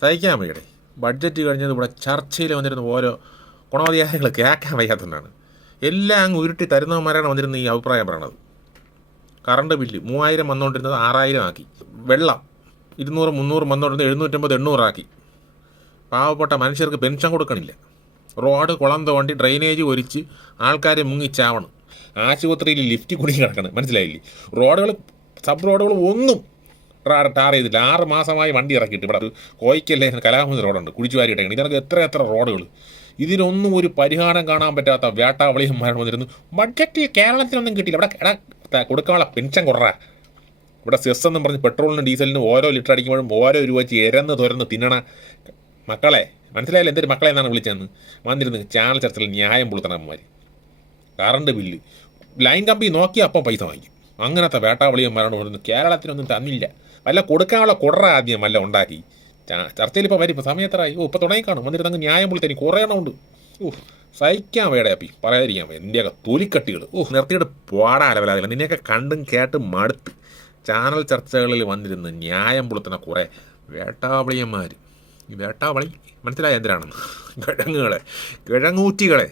സഹിക്കാൻ വയ്യടേ. ബഡ്ജറ്റ് കഴിഞ്ഞത് ഇവിടെ ചർച്ചയിൽ വന്നിരുന്ന ഓരോ ഗുണമതിയായങ്ങൾ കേൾക്കാൻ വയ്യാത്തതുകൊണ്ടാണ്. എല്ലാം അങ്ങ് ഉരുട്ടി തരുന്നവന്മാരാണ് വന്നിരുന്ന ഈ അഭിപ്രായം പറയണത് കറണ്ട് ബില്ല് മൂവായിരം വന്നുകൊണ്ടിരുന്നത് ആറായിരം ആക്കി. വെള്ളം ഇരുന്നൂറ് മുന്നൂറ് വന്നുകൊണ്ടിരുന്നത് എഴുന്നൂറ്റമ്പത് എണ്ണൂറാക്കി പാവപ്പെട്ട മനുഷ്യർക്ക് പെൻഷൻ കൊടുക്കണില്ല. റോഡ് കുളം തോണ്ടി ഡ്രെയിനേജ് ഒരിച്ച് ആൾക്കാരെ മുങ്ങിച്ചാവണം ആശുപത്രിയിൽ ലിഫ്റ്റ് കുടുങ്ങി കിടക്കണം. മനസ്സിലായില്ലേ? റോഡുകൾ സബ് റോഡുകൾ ഒന്നും ടാർ ചെയ്തില്ല. ആറ് മാസമായി വണ്ടി ഇറക്കിയിട്ട് ഇവിടെ കോയിക്കല്ലേ കലാമന്ദിർ റോഡുണ്ട്. കുഴിച്ചുവാരി ഇട്ടേക്കണം ഇതിനൊക്കെ എത്ര എത്ര റോഡുകൾ? ഇതിനൊന്നും ഒരു പരിഹാരം കാണാൻ പറ്റാത്ത വേട്ടാവളിയും മരണം വന്നിരുന്നു. ബഡ്ജറ്റ് കേരളത്തിനൊന്നും കിട്ടിയില്ല. ഇവിടെ എടാ കൊടുക്കാനുള്ള പെൻഷൻ കുറ ഇവിടെ സെസ് എന്നും പറഞ്ഞ് പെട്രോളിനും ഡീസലിനും ഓരോ ലിറ്റർ അടിക്കുമ്പോഴും ഓരോ രൂപ വെച്ച് എരന്ന് തുരന്ന് തിന്നണ മക്കളെ. മനസ്സിലായില്ല? എന്തൊരു മക്കളെ എന്നാണ് വിളിച്ചതെന്ന്? വന്നിരുന്ന് ചാനൽ ചർച്ചയിൽ ന്യായം പുളുത്തണന്മാർ കറണ്ട് ബില്ല്. ലൈൻ കമ്പി നോക്കി അപ്പം പൈസ വാങ്ങിക്കും. അങ്ങനത്തെ വേട്ടാവളിയന്മാരോട് പറയുന്നു കേരളത്തിനൊന്നും തന്നില്ല. വല്ല കൊടുക്കാനുള്ള കുടറ ആദ്യം വല്ല ഉണ്ടാക്കി. ചർച്ചയിൽ ഇപ്പോൾ വരും ഇപ്പോൾ സമയത്തറായി ഓ ഇപ്പോൾ തുടങ്ങി കാണും വന്നിട്ട് അങ്ങ് ന്യായം പുളിത്തനി കുറേ എണ്ണമുണ്ട്. ഓ സഹിക്കാൻ വേടേ അപ്പി. പറയാതിരിക്കാം. എന്റെയൊക്കെ തൊലിക്കട്ടികൾ ഓ നിർത്തിയിട്ട് പാടാ അലവലാകില്ല നിന്നെയൊക്കെ കണ്ടും കേട്ടും മടുത്ത് ചാനൽ ചർച്ചകളിൽ വന്നിരുന്ന് ന്യായം പുളുത്തുന്ന കുറേ വേട്ടാവളിയന്മാർ ഈ വേട്ടാവളി മനസ്സിലായ എന്തിനാണെന്ന്? കിഴങ്ങുകളെ. കിഴങ്ങൂറ്റികളെ.